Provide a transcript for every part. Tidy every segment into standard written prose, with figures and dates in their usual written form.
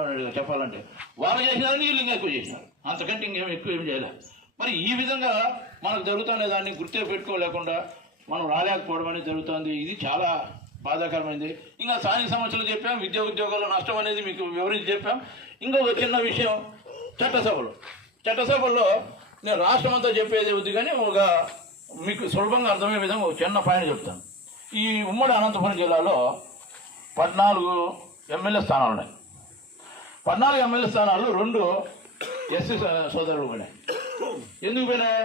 చంద్రబాబు నాయుడు గారు చెప్పాలంటే వాళ్ళు చేసినారని వీళ్ళు ఇంకా ఎక్కువ చేసినారు, అంతకంటే ఇంకేం ఎక్కువ ఏం చేయలేదు. మరి ఈ విధంగా మనకు జరుగుతున్న దాన్ని గుర్తే పెట్టుకోలేకుండా మనం రాలేకపోవడం అనేది జరుగుతుంది. ఇది చాలా బాధాకరమైంది. ఇంకా స్థానిక సమస్యలు చెప్పాం, విద్యా ఉద్యోగాల నష్టం అనేది మీకు వివరించి చెప్పాం. ఇంకొక చిన్న విషయం, చట్టసభల్లో నేను రాష్ట్రం అంతా చెప్పేది వద్దు కానీ ఒక మీకు సులభంగా అర్థమయ్యే విధంగా ఒక చిన్న పాయింట్ చెప్తాను. ఈ ఉమ్మడి అనంతపురం జిల్లాలో 14 ఎమ్మెల్యే స్థానాలు ఉన్నాయి. 14 ఎమ్మెల్యే స్థానాలు 2 ఎస్సీ సోదరులు పోయినాయి. ఎందుకు పోయినాయి?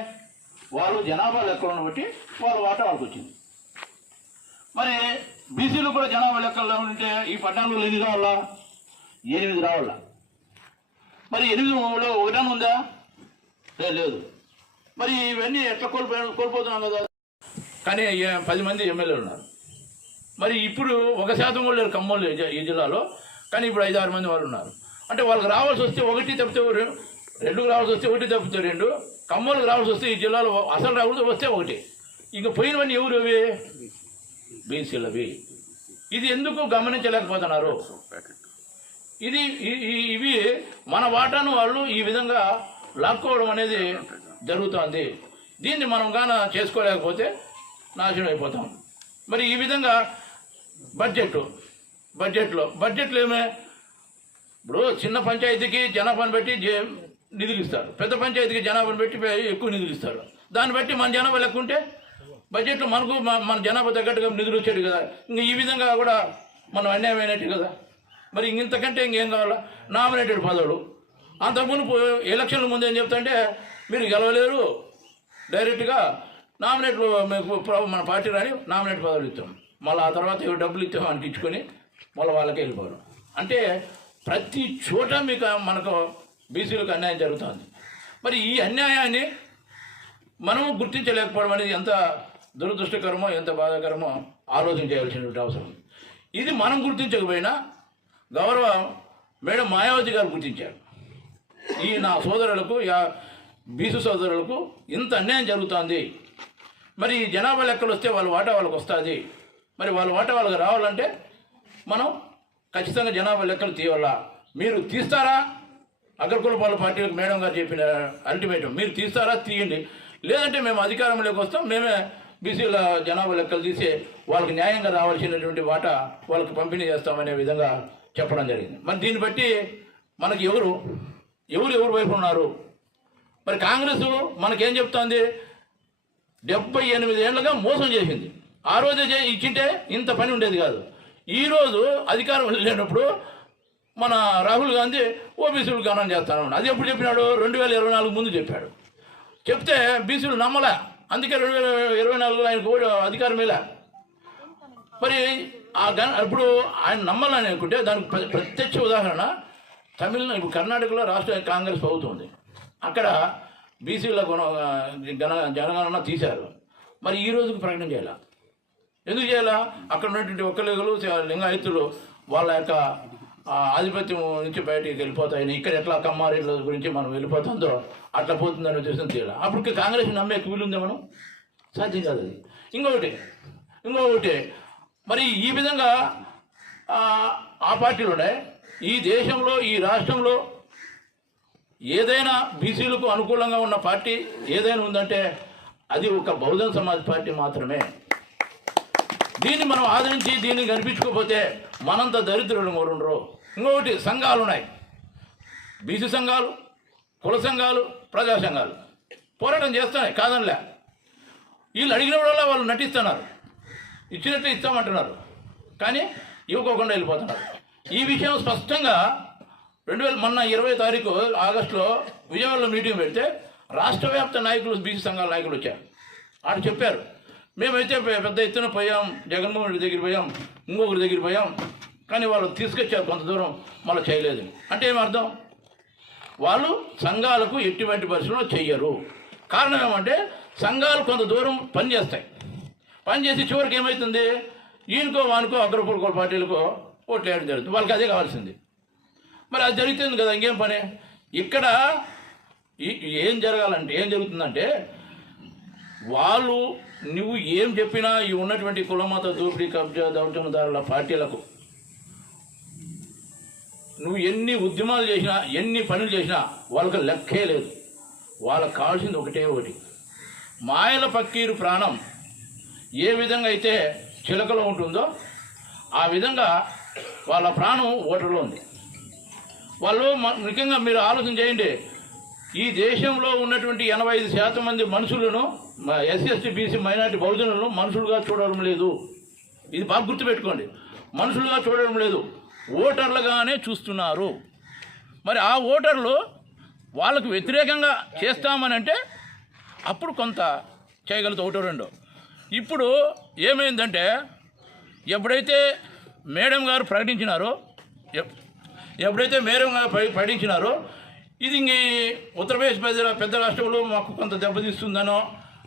వాళ్ళు జనాభా లెక్కలను బట్టి వాళ్ళ వాటా వాళ్ళకి వచ్చింది. మరి బీసీలు కూడా జనాభా లెక్కల్లో ఉంటే ఈ 14లో 8 రావాలా? 8 రావాలా? మరి 8లో 1 ఉందా? లేదు. మరి ఇవన్నీ ఎట్లా కోల్పోతున్నాం కదా. కానీ 10 మంది ఎమ్మెల్యేలు ఉన్నారు. మరి ఇప్పుడు 1% కూడా లేరు ఖమ్మంలో ఈ జిల్లాలో. కానీ ఇప్పుడు 5-6 మంది వాళ్ళు ఉన్నారు. అంటే వాళ్ళకి రావాల్సి వస్తే 1 తప్పితే 2 రావాల్సి వస్తే 1 తప్పితే 2, ఖమ్మంకి రావాల్సి వస్తే ఈ జిల్లాలో అసలు రావాల్సి వస్తే 1. ఇంకా పోయినవన్నీ ఎవరు అవి? బీసీలవి. ఇది ఎందుకు గమనించలేకపోతున్నారు? ఇవి మన వాటాను వాళ్ళు ఈ విధంగా లాక్కోవడం అనేది జరుగుతుంది. దీన్ని మనం గాన చేసుకోలేకపోతే నాశనం అయిపోతాం. మరి ఈ విధంగా బడ్జెట్లో ఏమే, ఇప్పుడు చిన్న పంచాయతీకి జనాభాను బట్టి నిధులు ఇస్తారు, పెద్ద పంచాయతీకి జనాభాను బట్టి ఎక్కువ నిధులు ఇస్తారు. దాన్ని బట్టి మన జనాభా లెక్క ఉంటే బడ్జెట్లో మనకు మన జనాభా తగ్గట్టుగా నిధులు వచ్చాడు కదా. ఇంక ఈ విధంగా కూడా మనం అన్యాయం అయినట్టు కదా. మరి ఇంతకంటే ఇంకేం కావాలా? నామినేటెడ్ పదవులు. అంతకుముందు ఎలక్షన్ల ముందు ఏం చెప్తా అంటే మీరు గెలవలేరు, డైరెక్ట్గా నామినేట్లు మన పార్టీ రాని నామినేట్ పదవులు ఇస్తాం, మళ్ళీ ఆ తర్వాత డబ్బులు ఇస్తాం అని ఇచ్చుకొని మళ్ళీ వాళ్ళకే వెళ్ళిపోవడం. అంటే ప్రతి చోట మనకు బీసీలకు అన్యాయం జరుగుతుంది. మరి ఈ అన్యాయాన్ని మనము గుర్తించలేకపోవడం అనేది ఎంత దురదృష్టకరమో ఎంత బాధాకరమో ఆలోచన చేయాల్సినటువంటి అవసరం. ఇది మనం గుర్తించకపోయినా గౌరవ మేడం మాయావతి గారు గుర్తించారు. ఈ నా సోదరులకు బీసీ సోదరులకు ఇంత అన్యాయం జరుగుతుంది. మరి ఈ జనాభా లెక్కలు వస్తే వాళ్ళ వాటా వాళ్ళకి వస్తుంది. మరి వాళ్ళ వాటా వాళ్ళకి రావాలంటే మనం ఖచ్చితంగా జనాభా లెక్కలు తీయాలా. మీరు తీస్తారా? అగ్రకులపాల పార్టీలకు మేడం గారు చెప్పిన అల్టిమేటం, మీరు తీస్తారా? తీయండి, లేదంటే మేము అధికారంలోకి వస్తాం, మేమే బీసీల జనాభా లెక్కలు తీసి వాళ్ళకి న్యాయంగా రావాల్సినటువంటి వాటా వాళ్ళకి పంపిణీ చేస్తామనే విధంగా చెప్పడం జరిగింది. మరి దీన్ని బట్టి మనకి ఎవరు వైపు ఉన్నారు? మరి కాంగ్రెస్ మనకేం చెప్తోంది? 78 ఏళ్ళుగా మోసం చేసింది. ఆ రోజే ఇచ్చింటే ఇంత పని ఉండేది కాదు. ఈరోజు అధికారం లేనప్పుడు మన రాహుల్ గాంధీ ఓబీసీలు గణన చేస్తాను. అది ఎప్పుడు చెప్పినాడు? 2024 ముందు చెప్పాడు. చెప్తే బీసీలు నమ్మలే, అందుకే 2024లో ఆయనకు అధికారం ఇలా. మరి ఇప్పుడు ఆయన నమ్మాలని అనుకుంటే దానికి ప్రత్యక్ష ఉదాహరణ తమిళనాడు. ఇప్పుడు కర్ణాటకలో రాష్ట్ర కాంగ్రెస్ ప్రభుత్వం ఉంది. అక్కడ బీసీల జనగణన తీశారు. మరి ఈ రోజుకి ప్రకటన చేయాల. ఎందుకు చేయాలా? అక్కడ ఉన్నటువంటి ఒక్కలిగలు లింగాయత్తులు వాళ్ళ యొక్క ఆధిపత్యం నుంచి బయటికి వెళ్ళిపోతాయని, ఇక్కడ ఎట్లా కమ్మారెడ్ల గురించి మనం వెళ్ళిపోతుందో అట్లా పోతుందని ఉద్దేశం చేయాలి. అప్పటికి కాంగ్రెస్ నమ్మే వీలుందే? మనం సాధ్యం కాదు అది. ఇంకొకటి మరి ఈ విధంగా ఆ పార్టీలోనే ఈ దేశంలో ఈ రాష్ట్రంలో ఏదైనా బీసీలకు అనుకూలంగా ఉన్న పార్టీ ఏదైనా ఉందంటే అది ఒక బహుజన్ సమాజ్ పార్టీ మాత్రమే. దీన్ని మనం ఆదరించి దీన్ని కనిపించుకోకపోతే మనంత దరిద్రులు ఉండరు. ఇంకొకటి సంఘాలు ఉన్నాయి, బీసీ సంఘాలు, కుల సంఘాలు, ప్రజా సంఘాలు పోరాటం చేస్తున్నాయి, కాదనిలే. వీళ్ళు అడిగినప్పుడల్లా వాళ్ళు నటిస్తున్నారు, ఇచ్చినట్టు ఇస్తామంటున్నారు, కానీ ఇవ్వకోకుండా వెళ్ళిపోతున్నారు. ఈ విషయం స్పష్టంగా 2020 తారీఖు ఆగస్టులో విజయవాడలో మీటింగ్ పెడితే రాష్ట్ర వ్యాప్త నాయకులు, బీసీ సంఘాల నాయకులు వచ్చారు. ఆడు చెప్పారు, మేమైతే పెద్ద ఎత్తున పోయాం, జగన్మోహన్ రెడ్డి దగ్గర పోయాం, ఇంకొకరి దగ్గర పోయాం, కానీ వాళ్ళు తీసుకొచ్చారు కొంత దూరం, మళ్ళీ చేయలేదు. అంటే ఏమర్థం? వాళ్ళు సంఘాలకు ఎటువంటి పరిస్థితుల్లో చెయ్యరు. కారణం ఏమంటే సంఘాలు కొంత దూరం పనిచేస్తాయి, పనిచేసి చివరికి ఏమవుతుంది? ఈయనకో వానుకో అగ్రకుల పార్టీలకో ఓట్లు వేయడం జరుగుతుంది. వాళ్ళకి అదే కావాల్సింది. మరి అది జరుగుతుంది కదా, ఇంకేం పని? ఇక్కడ ఏం జరగాలంటే ఏం జరుగుతుందంటే వాళ్ళు నువ్వు ఏం చెప్పినా ఈ ఉన్నటువంటి కులమత దోపిడీ కబ్జా దౌర్జన్యదారుల పార్టీలకు నువ్వు ఎన్ని ఉద్యమాలు చేసినా ఎన్ని పనులు చేసినా వాళ్ళకి లెక్కే లేదు. వాళ్ళకి కావాల్సింది ఒకటి, మాయల పక్కీరు ప్రాణం ఏ విధంగా అయితే చిలకలో ఉంటుందో ఆ విధంగా వాళ్ళ ప్రాణం ఓటర్లో ఉంది. వాళ్ళు ముఖ్యంగా మీరు ఆలోచన చేయండి, ఈ దేశంలో ఉన్నటువంటి 85% మంది మనుషులను ఎస్సీ ఎస్టీ బీసీ మైనారిటీ బహుజనులను మనుషులుగా చూడడం లేదు. ఇది బాగా గుర్తుపెట్టుకోండి, మనుషులుగా చూడడం లేదు, ఓటర్లుగానే చూస్తున్నారు. మరి ఆ ఓటర్లు వాళ్ళకు వ్యతిరేకంగా చేస్తామనంటే అప్పుడు కొంత చేయగలుగుతా ఒకటో రెండో. ఇప్పుడు ఏమైందంటే ఎప్పుడైతే మేడం గారు ప్రకటించినారో ఇది ఇంక ఉత్తరప్రదేశ్ పెద్ద రాష్ట్రంలో మాకు కొంత దెబ్బతీస్తుందనో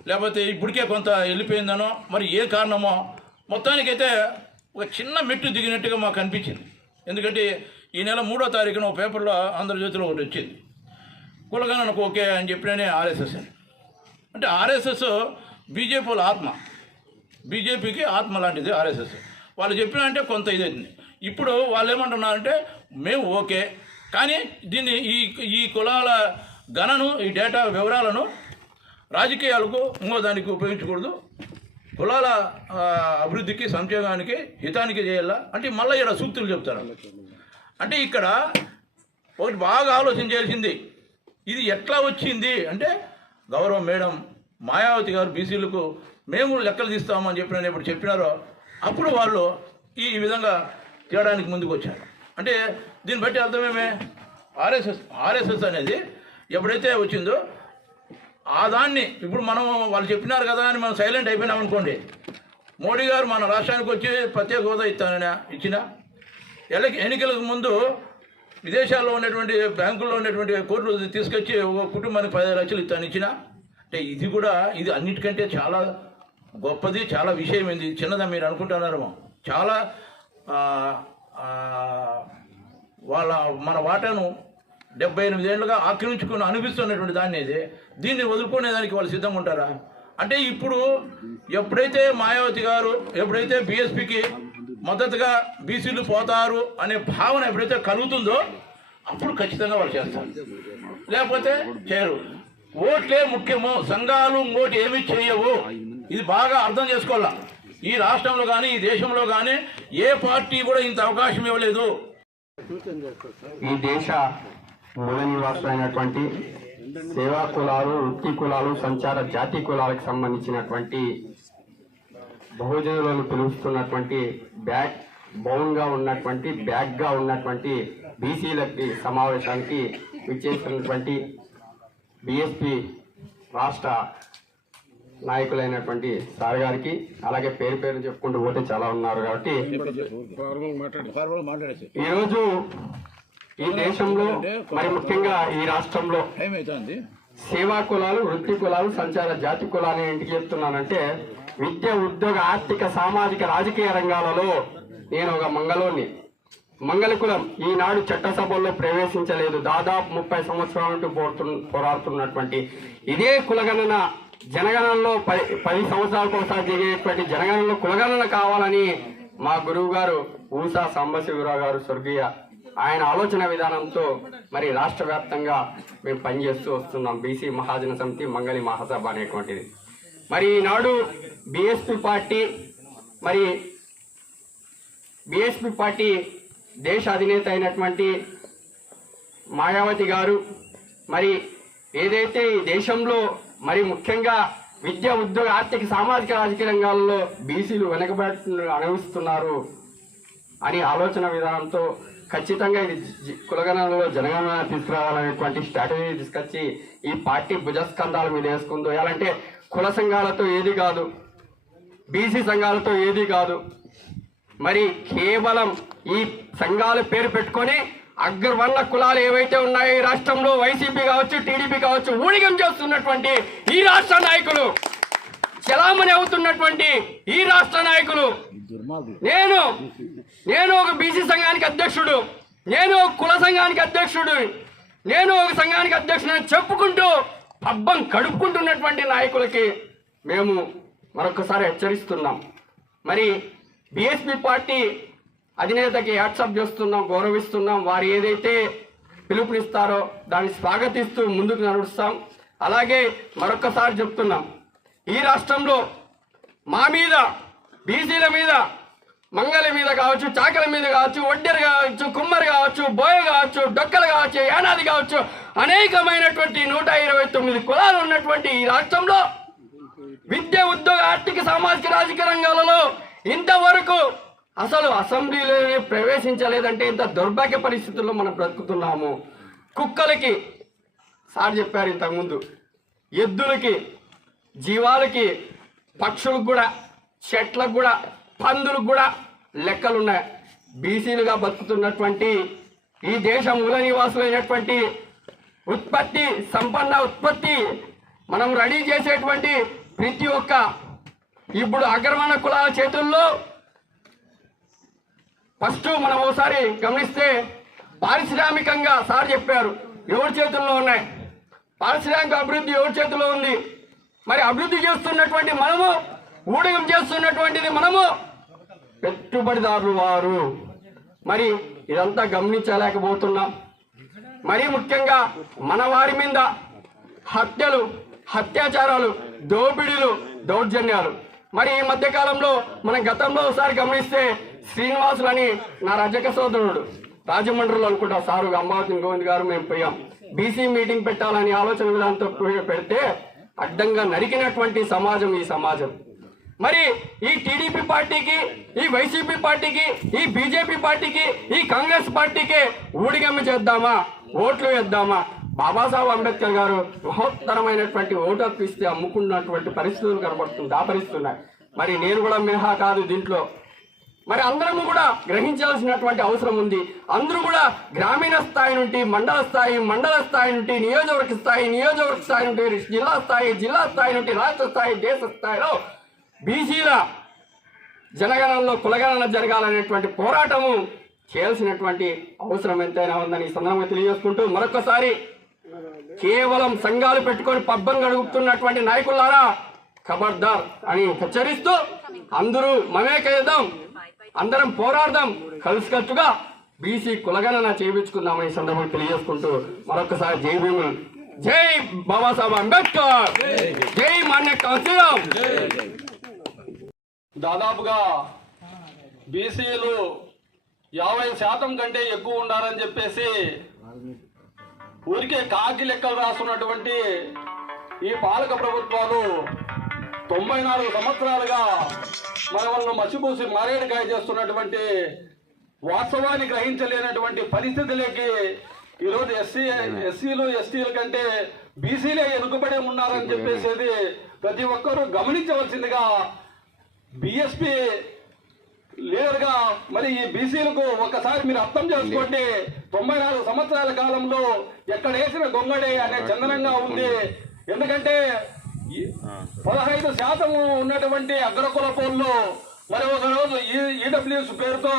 లేకపోతే ఇప్పటికే కొంత వెళ్ళిపోయిందనో మరి ఏ కారణమో మొత్తానికైతే ఒక చిన్న మెట్టు దిగినట్టుగా మాకు అనిపించింది. ఎందుకంటే ఈ నెల 3వ తారీఖున ఒక పేపర్లో ఆంధ్రజ్యోతిలో ఒకటి వచ్చింది, కులగణనకు ఓకే అని చెప్పిననే ఆర్ఎస్ఎస్ అని. అంటే ఆర్ఎస్ఎస్ బీజేపీ వాళ్ళ ఆత్మ, బీజేపీకి ఆత్మ లాంటిది ఆర్ఎస్ఎస్. వాళ్ళు చెప్పినంటే కొంత ఇదైంది. ఇప్పుడు వాళ్ళు ఏమంటున్నారంటే మేము ఓకే, కానీ దీన్ని ఈ కులాల గణను ఈ డేటా వివరాలను రాజకీయాలకు ఇంకో దానికి ఉపయోగించకూడదు, కులాల అభివృద్ధికి సంక్షేమానికి హితానికి చేయాలా అంటే మళ్ళీ ఇక్కడ సూక్తులు చెప్తారు. అంటే ఇక్కడ ఒకటి బాగా ఆలోచన చేయాల్సింది, ఇది ఎట్లా వచ్చింది అంటే గౌరవ మేడం మాయావతి గారు బీసీలకు మేము లెక్కలు తీస్తామని చెప్పిన ఎప్పుడు చెప్పినారో అప్పుడు వాళ్ళు ఈ విధంగా చేయడానికి ముందుకు వచ్చారు. అంటే దీన్ని బట్టి అర్థమేమే, ఆర్ఎస్ఎస్ అనేది ఎప్పుడైతే వచ్చిందో ఆ దాన్ని ఇప్పుడు మనం వాళ్ళు చెప్పినారు కదా అని మనం సైలెంట్ అయిపోయినాం అనుకోండి, మోడీ గారు మన రాష్ట్రానికి వచ్చి ప్రత్యేక హోదా ఇచ్చిన ఎన్నికలకు ముందు విదేశాల్లో ఉన్నటువంటి బ్యాంకుల్లో ఉన్నటువంటి కోట్లు తీసుకొచ్చి ఒక కుటుంబానికి 10 లక్షలు ఇచ్చిన అంటే ఇది అన్నిటికంటే చాలా గొప్పది, చాలా విషయం ఏంది, చిన్నదా మీరు అనుకుంటున్నారేమో. చాలా మన వాటాను 78 ఏళ్ళుగా ఆక్రమించుకుని అనిపిస్తున్నటువంటి దాన్ని దీన్ని వదులుకునేదానికి వాళ్ళు సిద్ధంగా ఉంటారా? అంటే ఇప్పుడు ఎప్పుడైతే మాయావతి గారు ఎప్పుడైతే బీఎస్పీకి మద్దతుగా బీసీలు పోతారు అనే భావన ఎప్పుడైతే కలుగుతుందో అప్పుడు ఖచ్చితంగా వాళ్ళు చేస్తారు, లేకపోతే చేయరు. ఓట్లే ముఖ్యము, సంఘాలు ఇంకోటి ఏమీ చేయవు. ఇది బాగా అర్థం చేసుకోవాలా. ఈ రాష్ట్రంలో కానీ ఈ దేశంలో కానీ ఏ పార్టీ కూడా ఇంత అవకాశం ఇవ్వలేదు. ఈ దేశ మూల నివాసులైనటువంటి సేవా కులాలు, వృత్తి కులాలు, సంచార జాతి కులాలకు సంబంధించినటువంటి బహుజనులను పిలుస్తున్నటువంటి బ్యాక్ బౌన్గా ఉన్నటువంటి బ్యాక్గా ఉన్నటువంటి బీసీలకి సమావేశానికి విచ్చేస్తున్నటువంటి బీఎస్పీ రాష్ట్ర నాయకులైనటువంటి సార్ గారికి, అలాగే పేరు చెప్పుకుంటూ పోతే చాలా ఉన్నారు కాబట్టి ఈరోజు ఈ దేశంలో మరి ముఖ్యంగా ఈ రాష్ట్రంలో సేవా కులాలు, వృత్తి కులాలు, సంచార జాతి కులాలు ఎందుకు చెప్తున్నానంటే విద్య, ఉద్యోగ, ఆర్థిక, సామాజిక, రాజకీయ రంగాలలో నేను ఒక మంగళ కులం ఈనాడు చట్టసభల్లో ప్రవేశించలేదు. దాదాపు 30 సంవత్సరాల నుండి పోరాడుతున్నటువంటి ఇదే కులగణన జనగణనలో 10 సంవత్సరాలకు ఒకసారి జరిగేటువంటి జనగణనలో కులగణన కావాలని మా గురువు గారు ఊసా సాంబశివరావు గారు స్వర్గీయ ఆయన ఆలోచన విధానంతో మరి రాష్ట్ర వ్యాప్తంగా మేము పనిచేస్తూ వస్తున్నాం. బీసీ మహాజన సమితి మంగళి మహాసభ అనేటువంటిది. మరి ఈనాడు బీఎస్పీ పార్టీ దేశ అధినేత అయినటువంటి మాయావతి గారు మరి ఏదైతే ఈ దేశంలో మరి ముఖ్యంగా విద్య, ఉద్యోగ, ఆర్థిక, సామాజిక, రాజకీయ రంగాల్లో బీసీలు వెనకబడి అనుభవిస్తున్నారు అని ఆలోచన విధానంతో ఖచ్చితంగా ఇది కులగణనలో జనగణన తీసుకురావాలనేటువంటి స్ట్రాటజీ తీసుకొచ్చి ఈ పార్టీ భుజస్కంధాల మీద వేసుకుందో. ఎలాంటే కుల సంఘాలతో ఏది కాదు, బీసీ సంఘాలతో ఏది కాదు, మరి కేవలం ఈ సంఘాల పేరు పెట్టుకొని అగ్రవర్ణ కులాలు ఏవైతే ఉన్నాయో ఈ రాష్ట్రంలో వైసీపీ కావచ్చు, టీడీపీ కావచ్చు, ఊడిగం చేస్తున్నటువంటి ఈ రాష్ట్ర నాయకులు, చలామణి అవుతున్నటువంటి ఈ రాష్ట్ర నాయకులు, నేను ఒక బీసీ సంఘానికి అధ్యక్షుడు, నేను ఒక కుల సంఘానికి అధ్యక్షుడు, నేను ఒక సంఘానికి అధ్యక్షుడు అని చెప్పుకుంటూ పబ్బం కడుపుకుంటున్నటువంటి నాయకులకి మేము మరొకసారి హెచ్చరిస్తున్నాం. మరి బీఎస్పీ పార్టీ అధినేతకి యాక్సెప్ట్ చేస్తున్నాం, గౌరవిస్తున్నాం. వారు ఏదైతే పిలుపునిస్తారో దాన్ని స్వాగతిస్తూ ముందుకు నడుస్తాం. అలాగే మరొక్కసారి చెప్తున్నాం, ఈ రాష్ట్రంలో మా మీద, బీసీల మీద, మంగళ మీద కావచ్చు, చాకల మీద కావచ్చు, ఒడ్డెరు కావచ్చు, కుమ్మరి కావచ్చు, బోయ కావచ్చు, డొక్కలు కావచ్చు, యానాది కావచ్చు, అనేకమైనటువంటి 129 కులాలు ఉన్నటువంటి ఈ రాష్ట్రంలో విద్య, ఉద్యోగ, ఆర్థిక, సామాజిక, రాజకీయ రంగాలలో ఇంతవరకు అసలు అసెంబ్లీలోనే ప్రవేశించలేదంటే ఇంత దౌర్భాగ్య పరిస్థితుల్లో మనం బ్రతుకుతున్నాము. కుక్కలకి సార్ చెప్పారు ఇంతకుముందు, ఎద్దులకి, జీవాలకి, పక్షులకు కూడా, చెట్లకు కూడా, పందులకు కూడా లెక్కలున్నాయి. బీసీలుగా బతుకుతున్నటువంటి ఈ దేశ మూల నివాసులైనటువంటి ఉత్పత్తి, సంపన్న ఉత్పత్తి మనం రెడీ చేసేటువంటి ప్రతి ఒక్క ఇప్పుడు అగ్రవర్ణ కులాల చేతుల్లో ఫస్ట్ మనం ఒకసారి గమనిస్తే పారిశ్రామికంగా సార్ చెప్పారు ఎవరి చేతుల్లో ఉన్నాయి, పారిశ్రామిక అభివృద్ధి ఎవరి చేతిలో ఉంది. మరి అభివృద్ధి చేస్తున్నటువంటి మనము, ఊడిగం చేస్తున్నటువంటిది మనము, పెట్టుబడిదారులు వారు. మరి ఇదంతా గమనించలేకపోతున్నాం. మరీ ముఖ్యంగా మన వారి మీద హత్యలు, అత్యాచారాలు, దోపిడీలు, దౌర్జన్యాలు. మరి ఈ మధ్యకాలంలో మనం గతంలో ఒకసారి గమనిస్తే శ్రీనివాసులు అని నా రజక సోదరుడు రాజమండ్రిలో అనుకుంటా సారు అంబావతి గోవింద్ గారు మేము పోయాం. బీసీ మీటింగ్ పెట్టాలని ఆలోచన విధానంతో పెడితే అడ్డంగా నరికినటువంటి సమాజం ఈ సమాజం. మరి ఈ టీడీపీ పార్టీకి, ఈ వైసీపీ పార్టీకి, ఈ బీజేపీ పార్టీకి, ఈ కాంగ్రెస్ పార్టీకి ఊడిగమ్మ చేద్దామా, ఓట్లు వేద్దామా? బాబాసాహెబ్ అంబేద్కర్ గారు మహోత్తరమైనటువంటి ఓటు హక్కు ఇస్తే అమ్ముకున్నటువంటి పరిస్థితులు దాపరిస్తున్నాయి. మరి నేను కూడా మినహా కాదు దీంట్లో. మరి అందరము కూడా గ్రహించాల్సినటువంటి అవసరం ఉంది. అందరూ కూడా గ్రామీణ స్థాయి నుండి మండల స్థాయి నుండి నియోజకవర్గ స్థాయి నుండి జిల్లా స్థాయి నుండి రాష్ట్ర స్థాయి, దేశ స్థాయిలో బీసీల జనగణనలో కులగణన జరగాలనేటువంటి పోరాటము చేయాల్సినటువంటి అవసరం ఎంతైనా ఉందని ఈ సందర్భంగా తెలియజేసుకుంటూ మరొకసారి కేవలం సంఘాలు పెట్టుకొని పబ్బం గడుపుతున్నటువంటి నాయకులారా ఖబర్దార్ అని హెచ్చరిస్తూ అందరూ మమేకయ్యేద్దాం, అందరం పోరాడదాం, కలిసికట్టుగా బీసీ కులగణన చేయించుకుందామని సందర్భంగా తెలియజేసుకుంటూ మరొకసారి జై భీములు, జై బాబాసాహెబ్ అంబేద్కర్, జై మాన్య కాశీరాం. దాదాపుగా బీసీలు 50% కంటే ఎక్కువ ఉండాలని చెప్పేసి ఊరికే కాకి లెక్కలు రాస్తున్నటువంటి ఈ పాలక ప్రభుత్వాలు 94 సంవత్సరాలుగా మనల్ని మసిపూసి మారేడుకాయ చేస్తున్నటువంటి వాస్తవాన్ని గ్రహించలేనటువంటి పరిస్థితులకి ఈరోజు ఎస్సీలు ఎస్టీల కంటే బీసీలే వెనుకబడి ఉన్నారని చెప్పేసి ప్రతి ఒక్కరూ గమనించవలసిందిగా బీఎస్పీ లీడర్గా మరి ఈ బీసీలకు ఒక్కసారి మీరు అర్థం చేసుకోండి. 94 సంవత్సరాల కాలంలో ఎక్కడ వేసిన గొంగడి అనే చందనంగా ఉంది. ఎందుకంటే 15% ఉన్నటువంటి అగ్రకుల పోల్లో మరి ఒకరోజు ఈడబ్ల్యూఎస్ పేరుతో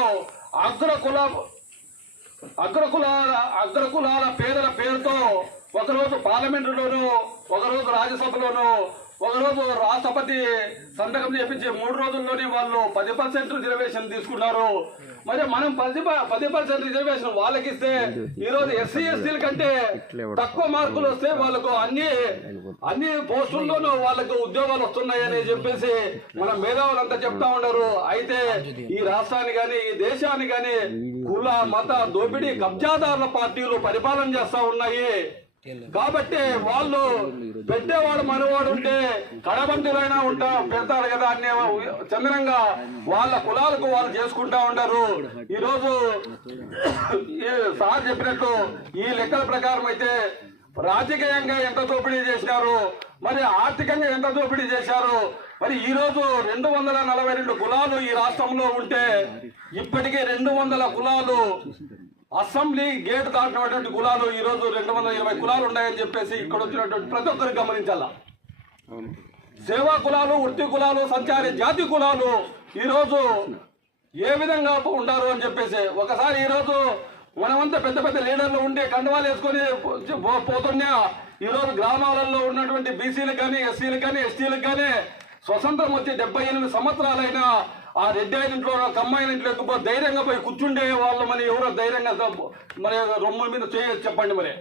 అగ్రకులాల పేదల పేరుతో ఒకరోజు పార్లమెంటులోను, ఒకరోజు రాజ్యసభలోను, ఒకరోజు రాష్ట్రపతి సంతకం చేపించి 3 రోజుల్లోనే వాళ్ళు 10% రిజర్వేషన్ తీసుకున్నారు. మరి మనం 10% రిజర్వేషన్ వాళ్ళకి ఇస్తే ఈరోజు ఎస్సీ ఎస్టీల కంటే తక్కువ మార్కులు వస్తే వాళ్ళకు అన్ని పోస్టుల్లోనూ వాళ్ళకు ఉద్యోగాలు వస్తున్నాయని చెప్పేసి మన మేధావులంతా చెప్తా ఉన్నారు. అయితే ఈ రాష్ట్రాన్ని కానీ ఈ దేశాన్ని కానీ కుల మత దోపిడీ కబ్జాదారుల పార్టీలు పరిపాలన చేస్తా ఉన్నాయి. కాబట్టి వాళ్ళు పెట్టేవాడు మనవాడు ఉంటే కడబంతులైనా పెడతారు కదా అనే చందనంగా వాళ్ళ కులాలకు వాళ్ళు చేసుకుంటా ఉంటారు. ఈరోజు సార్ చెప్పినట్టు ఈ లెక్కల ప్రకారం అయితే రాజకీయంగా ఎంత దోపిడీ చేశారు, మరి ఆర్థికంగా ఎంత దోపిడీ చేశారు. మరి ఈ రోజు 242 కులాలు ఈ రాష్ట్రంలో ఉంటే ఇప్పటికే 200 కులాలు అసెంబ్లీ గేట్ దాటినటువంటి కులాలు ఈ రోజు 220 కులాలు ఉన్నాయని చెప్పేసి ఇక్కడ వచ్చినటువంటి ప్రతి ఒక్కరు గమనించాల. సేవా కులాలు, వృత్తి కులాలు, సంచారి జాతి కులాలు ఈరోజు ఏ విధంగా ఉండారు అని చెప్పేసి ఒకసారి ఈరోజు మనమంతా పెద్ద పెద్ద లీడర్లు ఉండే కండవాలు వేసుకొని పోతున్నా ఈరోజు గ్రామాలలో ఉన్నటువంటి బీసీలకు కానీ ఎస్సీలకు కానీ ఎస్టీలకు కానీ స్వతంత్రం వచ్చి 78 సంవత్సరాలైనా ఆ రెడ్డి ఆయన ఇంట్లో కమ్మాయిన ఇంట్లో ఎక్కిపోతే ధైర్యంగా పోయి కూర్చుండే వాళ్ళు మరి ఎవరో ధైర్యంగా మరి రొమ్ముల మీద చేయొచ్చు చెప్పండి. మరి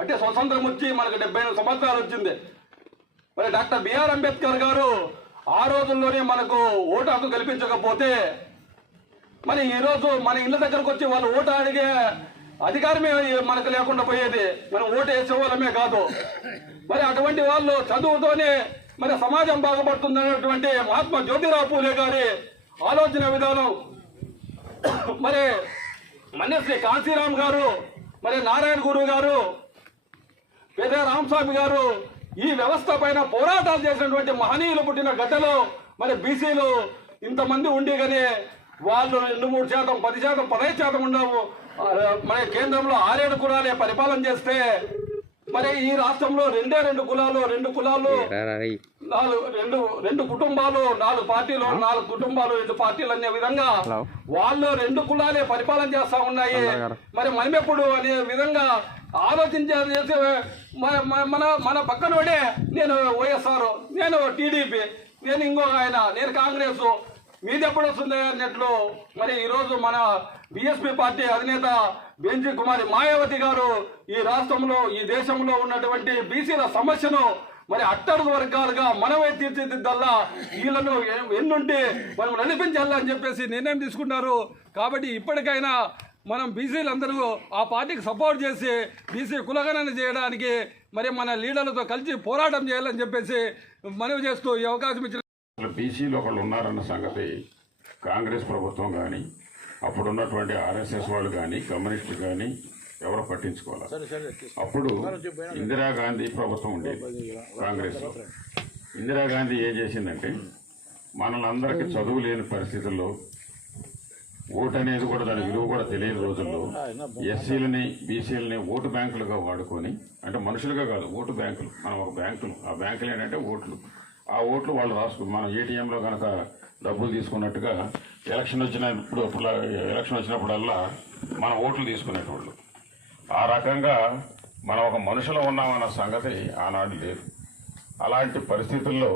అంటే స్వతంత్రం వచ్చి మనకు 78 సంవత్సరాలు వచ్చింది. మరి డాక్టర్ బిఆర్ అంబేద్కర్ గారు ఆ రోజుల్లోనే మనకు ఓటు హక్కు కల్పించకపోతే మరి ఈరోజు మన ఇళ్ళ దగ్గరకు వచ్చి వాళ్ళు ఓటు అడిగే అధికారమే మనకు లేకుండా పోయేది. మనం ఓటు వేసే వాళ్ళమే కాదు. మరి అటువంటి వాళ్ళు చదువుతోనే మరి సమాజం బాగుపడుతుందన్నటువంటి మహాత్మా జ్యోతిరావు పూలే గారి ఆలోచన విధానం, మరి మన్యశ్రీ కాశీరామ్ గారు, మరి నారాయణ గురువు గారు, పెద్ద రామస్వామి గారు ఈ వ్యవస్థ పైన పోరాటాలు చేసినటువంటి మహనీయులు పుట్టిన గడ్డలో మరి బీసీలు ఇంతమంది ఉండి కానీ వాళ్ళు 2-3%, 10%, 15% ఉన్నాము. మన కేంద్రంలో 6-7 కులాలే పరిపాలన చేస్తే మరి ఈ రాష్ట్రంలో 2 కులాలు 2 కుటుంబాలు 4 పార్టీలు 4 కుటుంబాలు 2 పార్టీలు అనే విధంగా వాళ్ళు 2 కులాలే పరిపాలన చేస్తా ఉన్నాయి. మరి మనమెప్పుడు అనే విధంగా ఆలోచించేసి మన పక్కనోడే నేను వైఎస్ఆర్, నేను టీడీపీ, నేను ఇంకొక ఆయన, నేను కాంగ్రెస్, మీది ఎప్పుడు వస్తుంది అన్నట్లు మరి ఈరోజు మన బీఎస్పీ పార్టీ అధినేత బెంజీ కుమారి మాయావతి గారు ఈ రాష్ట్రంలో ఈ దేశంలో ఉన్నటువంటి బీసీల సమస్యను మరి అట్టడుగు వర్గాలుగా మనమే తీర్చిదిద్దల్లా, వీళ్ళను ఎన్నుంటే మనం నడిపించాలని చెప్పేసి నిర్ణయం తీసుకున్నారు. కాబట్టి ఇప్పటికైనా మనం బీసీలందరూ ఆ పార్టీకి సపోర్ట్ చేసి బీసీ కులగణన చేయడానికి మరి మన లీడర్లతో కలిసి పోరాటం చేయాలని చెప్పేసి మనవి చేస్తూ ఈ అవకాశం ఇచ్చిన బీసీలో ఒకళ్ళు ఉన్నారన్న సంగతి కాంగ్రెస్ ప్రభుత్వం కానీ అప్పుడున్నటువంటి ఆర్ఎస్ఎస్ వాళ్ళు కానీ కమ్యూనిస్టులు కానీ ఎవరో పట్టించుకోవాలి. అప్పుడు ఇందిరాగాంధీ ప్రభుత్వం ఉండేది కాంగ్రెస్. ఇందిరాగాంధీ ఏం చేసిందంటే మనల్ని అందరికీ చదువు లేని పరిస్థితుల్లో ఓటు అనేది కూడా దాని విలువ కూడా తెలియని రోజుల్లో ఎస్సీలని బీసీలని ఓటు బ్యాంకులుగా వాడుకొని, అంటే మనుషులుగా కాదు ఓటు బ్యాంకులు, మనం ఒక బ్యాంకులు, ఆ బ్యాంకులు ఏంటంటే ఓట్లు, ఆ ఓట్లు వాళ్ళు రాసుకుని మనం ఏటీఎంలో కనుక డబ్బులు తీసుకున్నట్టుగా ఎలక్షన్ వచ్చినప్పుడల్లా మన ఓట్లు తీసుకునేటోళ్ళు. ఆ రకంగా మనం ఒక మనుషులు ఉన్నామన్న సంగతి ఆనాడు లేదు. అలాంటి పరిస్థితుల్లో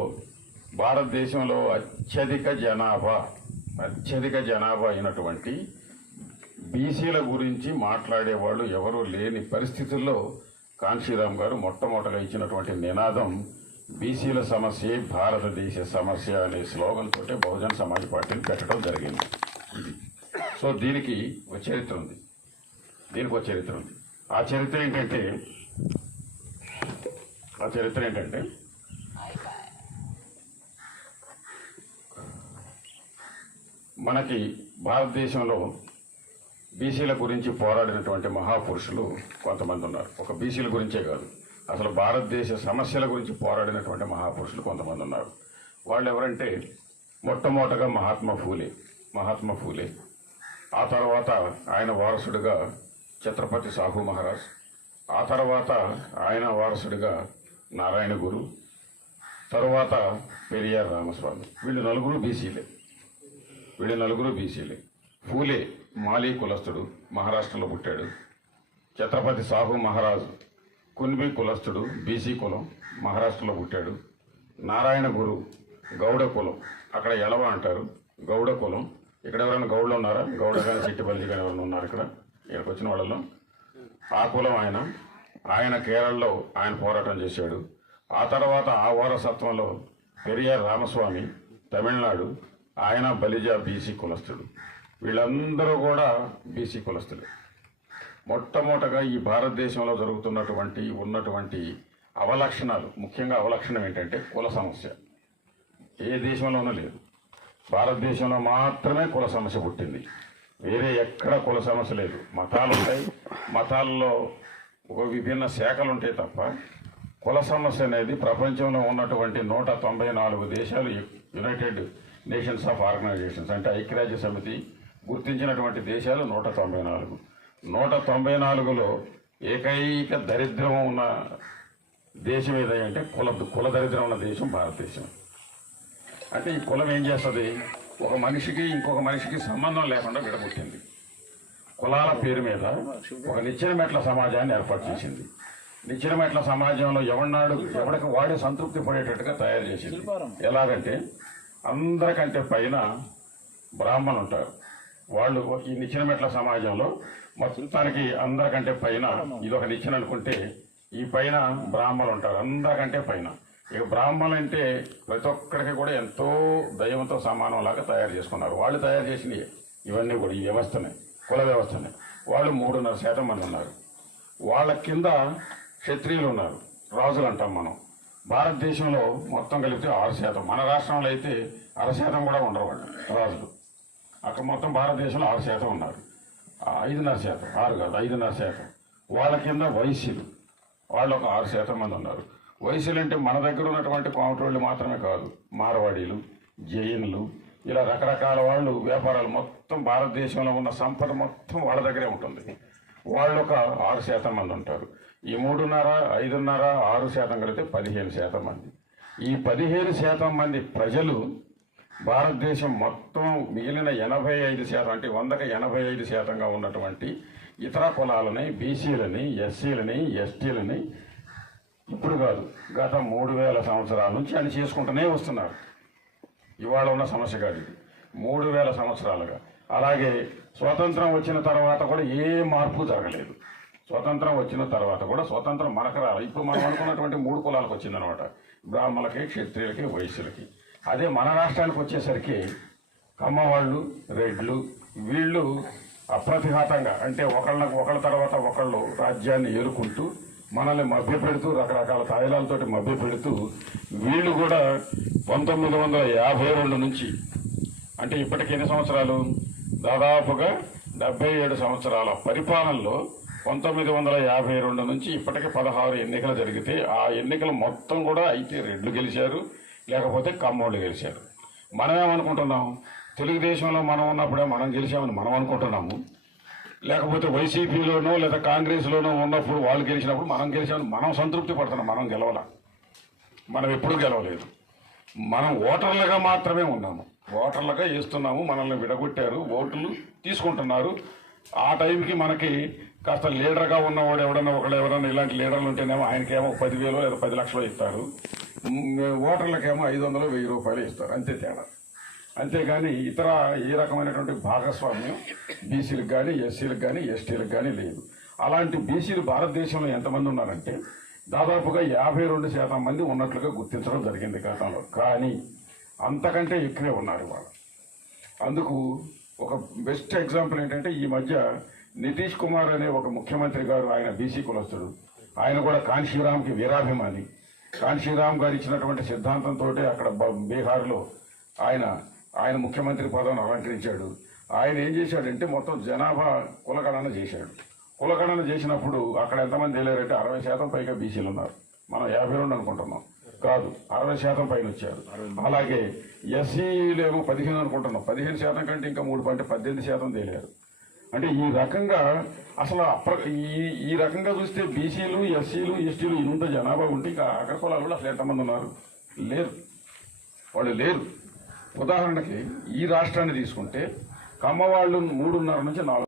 భారతదేశంలో అత్యధిక జనాభా అయినటువంటి బీసీల గురించి మాట్లాడేవాళ్ళు ఎవరూ లేని పరిస్థితుల్లో కాంశీరామ్ గారు మొట్టమొదటిగా ఇచ్చినటువంటి నినాదం బీసీల సమస్య భారతదేశ సమస్య అనే స్లోగన్ తోటే బహుజన్ సమాజ్ పార్టీని పెట్టడం జరిగింది. సో దీనికి ఒక చరిత్ర ఉంది. ఆ చరిత్ర ఏంటంటే మనకి భారతదేశంలో బీసీల గురించి పోరాడినటువంటి మహాపురుషులు కొంతమంది ఉన్నారు. ఒక బీసీల గురించే కాదు, అసలు భారతదేశ సమస్యల గురించి పోరాడినటువంటి మహాపురుషులు కొంతమంది ఉన్నారు. వాళ్ళు ఎవరంటే మొట్టమొదటగా మహాత్మా ఫూలే, ఆ తర్వాత ఆయన వారసుడిగా ఛత్రపతి సాహు మహారాజ్, ఆ తర్వాత ఆయన వారసుడిగా నారాయణ గురు, తర్వాత పెరియార్ రామస్వామి. వీళ్ళు నలుగురు బీసీలే. ఫూలే మాలీ కులస్తుడు, మహారాష్ట్రలో పుట్టాడు. ఛత్రపతి సాహు మహారాజ్ కున్బి కులస్తుడు, బీసీ కులం, మహారాష్ట్రలో పుట్టాడు. నారాయణ గురు గౌడ కులం, అక్కడ ఎలవ అంటారు, గౌడ కులం. ఇక్కడ ఎవరైనా గౌడలు ఉన్నారా? గౌడ కానీ చిట్టిపల్లి కానీ ఎవరైనా ఉన్నారు ఇక్కడికి వచ్చిన వాళ్ళలో? ఆ కులం ఆయన కేరళలో ఆయన పోరాటం చేశాడు. ఆ తర్వాత ఆ వారసత్వంలో పెరియార్ రామస్వామి తమిళనాడు, ఆయన బలిజా బీసీ కులస్తుడు. వీళ్ళందరూ కూడా బీసీ కులస్తులు. మొట్టమొదటగా ఈ భారతదేశంలో ఉన్నటువంటి అవలక్షణాలు, ముఖ్యంగా అవలక్షణం ఏంటంటే కుల సమస్య. ఏ దేశంలోనూ లేదు, భారతదేశంలో మాత్రమే కుల సమస్య పుట్టింది. వేరే ఎక్కడ కుల సమస్య లేదు. మతాలు ఉంటాయి, మతాల్లో ఒక విభిన్న శాఖలు ఉంటాయి తప్ప కుల సమస్య అనేది ప్రపంచంలో ఉన్నటువంటి 194 దేశాలు, యునైటెడ్ నేషన్స్ ఆఫ్ ఆర్గనైజేషన్స్ అంటే ఐక్యరాజ్య సమితి గుర్తించినటువంటి దేశాలు 194. 194లో ఏకైక దరిద్రం ఉన్న దేశం ఏదంటే కుల దరిద్రం ఉన్న దేశం భారతదేశం. అంటే ఈ కులం ఏం చేస్తుంది? ఒక మనిషికి ఇంకొక మనిషికి సంబంధం లేకుండా విడగొట్టింది. కులాల పేరు మీద ఒక నిచ్చెన మెట్ల సమాజాన్ని ఏర్పాటు చేసింది. నిచ్చెన మెట్ల సమాజంలో ఎవడికి వాడే సంతృప్తి పడేటట్టుగా తయారు చేసింది. ఎలాగంటే అందరికంటే పైన బ్రాహ్మణులు ఉంటారు. వాళ్ళు ఈ నిచ్చెన మెట్ల సమాజంలో మొత్తానికి అందరికంటే పైన ఇది ఒక నిచ్చెన అనుకుంటే ఈ పైన బ్రాహ్మణులు ఉంటారు, అందరికంటే పైన. ఇక బ్రాహ్మణులు అంటే ప్రతి ఒక్కరికి కూడా ఎంతో దైవంతో సమానంలాగా తయారు చేసుకున్నారు. వాళ్ళు తయారు చేసినవి ఇవన్నీ కూడా ఈ వ్యవస్థనే, కుల వ్యవస్థనే. వాళ్ళు 3.5% మంది ఉన్నారు. వాళ్ళ కింద క్షత్రియులు ఉన్నారు, రాజులు అంటాం మనం. భారతదేశంలో మొత్తం కలిపితే 6%. మన రాష్ట్రంలో అయితే 1/2% కూడా ఉండరు వాళ్ళు రాజులు. అక్కడ మొత్తం భారతదేశంలో 6% ఉన్నారు. 5.5%, 6 కాదు 5.5%. వాళ్ళ కింద వైశ్యులు, వాళ్ళు ఒక 6% మంది ఉన్నారు. వైశ్యులు అంటే మన దగ్గర ఉన్నటువంటి కోమటోళ్ళు మాత్రమే కాదు, మార్వాడీలు, జైనులు, ఇలా రకరకాల వాళ్ళు వ్యాపారాలు, మొత్తం భారతదేశంలో ఉన్న సంపద మొత్తం వాళ్ళ దగ్గరే ఉంటుంది. వాళ్ళు ఒక 6% మంది ఉంటారు. ఈ 3.5, 5.5, 6% కలిపితే 15% మంది. ఈ 15% మంది ప్రజలు భారతదేశం మొత్తం మిగిలిన 85% అంటే 100కి 85%గా ఉన్నటువంటి ఇతర కులాలని, బీసీలని, ఎస్సీలని, ఎస్టీలని ఇప్పుడు కాదు గత 3000 సంవత్సరాల నుంచి అని చేసుకుంటూనే వస్తున్నారు. ఇవాళ ఉన్న సమస్య కాదు ఇది, 3000 సంవత్సరాలుగా. అలాగే స్వతంత్రం వచ్చిన తర్వాత కూడా ఏ మార్పు జరగలేదు. స్వతంత్రం వచ్చిన తర్వాత కూడా స్వతంత్రం మనకు రాలి. ఇప్పుడు మనం అనుకున్నటువంటి 3 కులాలకు వచ్చిందనమాట, బ్రాహ్మణులకి, క్షత్రియులకి, వైశ్యులకి. అదే మన రాష్ట్రానికి వచ్చేసరికి కమ్మవాళ్ళు, రెడ్లు, వీళ్ళు అప్రతిఘాతంగా అంటే ఒకళ్ళ తర్వాత ఒకళ్ళు రాజ్యాన్ని ఏలుకుంటూ మనల్ని మభ్యపెడుతూ రకరకాల తాయిలాలతోటి మభ్యపెడుతూ వీళ్ళు కూడా 1952 నుంచి అంటే ఇప్పటికి ఎన్ని సంవత్సరాలు, దాదాపుగా 77 సంవత్సరాల పరిపాలనలో 1952 నుంచి ఇప్పటికి 16 ఎన్నికలు జరిగితే ఆ ఎన్నికలు మొత్తం కూడా అయితే రెడ్లు గెలిచారు, లేకపోతే కమ్మోళ్ళు గెలిచారు. మనమేమనుకుంటున్నాం, తెలుగుదేశంలో మనం ఉన్నప్పుడే మనం గెలిచామని మనం అనుకుంటున్నాము, లేకపోతే వైసీపీలోనో లేదా కాంగ్రెస్లోనో ఉన్నప్పుడు వాళ్ళు గెలిచినప్పుడు మనం గెలిచామని మనం సంతృప్తి పడుతున్నాం. మనం గెలవాల, మనం ఎప్పుడూ గెలవలేదు. మనం ఓటర్లుగా మాత్రమే ఉన్నాము, ఓటర్లుగా వేస్తున్నాము. మనల్ని విడగొట్టారు, ఓట్లు తీసుకుంటున్నారు. ఆ టైంకి మనకి కాస్త లీడర్గా ఉన్నవాడు ఎవరైనా ఇలాంటి లీడర్లు ఉంటేనేమో ఆయనకేమో 10,000 లేదా 10 లక్షలు ఇస్తారు, ఓటర్లకేమో 500, 1000 రూపాయలు ఇస్తారు, అంతే తేడా. అంతేగాని ఇతర ఏ రకమైనటువంటి భాగస్వామ్యం బీసీలకు కానీ, ఎస్సీలకు కానీ, ఎస్టీలకు కానీ లేదు. అలాంటి బీసీలు భారతదేశంలో ఎంతమంది ఉన్నారంటే దాదాపుగా 52% మంది ఉన్నట్లుగా గుర్తించడం జరిగింది గతంలో. కానీ అంతకంటే ఎక్కువే ఉన్నారు ఇవాళ. అందుకు ఒక బెస్ట్ ఎగ్జాంపుల్ ఏంటంటే ఈ మధ్య నితీష్ కుమార్ అనే ఒక ముఖ్యమంత్రి గారు, ఆయన బీసీ కులస్తుడు, ఆయన కూడా కాన్షీరామ్కి వీరాభిమాని. కాన్షీరామ్ గారు ఇచ్చినటువంటి సిద్ధాంతంతో అక్కడ బీహార్లో ఆయన ముఖ్యమంత్రి పదవిని అలంకరించాడు. ఆయన ఏం చేశాడంటే మొత్తం జనాభా కులగణన చేశాడు. కులగణన చేసినప్పుడు అక్కడ ఎంతమంది వెళ్ళారంటే 60% పైగా బీసీలు ఉన్నారు. మనం 52 అనుకుంటున్నాం, కాదు 60% పైన వచ్చారు. అలాగే ఎస్సీలేమో 15 అనుకుంటున్నాం, 15% కంటే ఇంకా 3 అంటే 18% తేలారు. అంటే ఈ రకంగా అసలు ఈ రకంగా చూస్తే బీసీలు, ఎస్సీలు, ఎస్టీలు ఇంత జనాభా ఉంటే ఇంకా అగ్ర కులాలు అసలు ఎంతమంది ఉన్నారు? లేరు, వాళ్ళు లేరు. ఉదాహరణకి ఈ రాష్ట్రాన్ని తీసుకుంటే కమ్మవాళ్ళు 3.5 నుంచి 4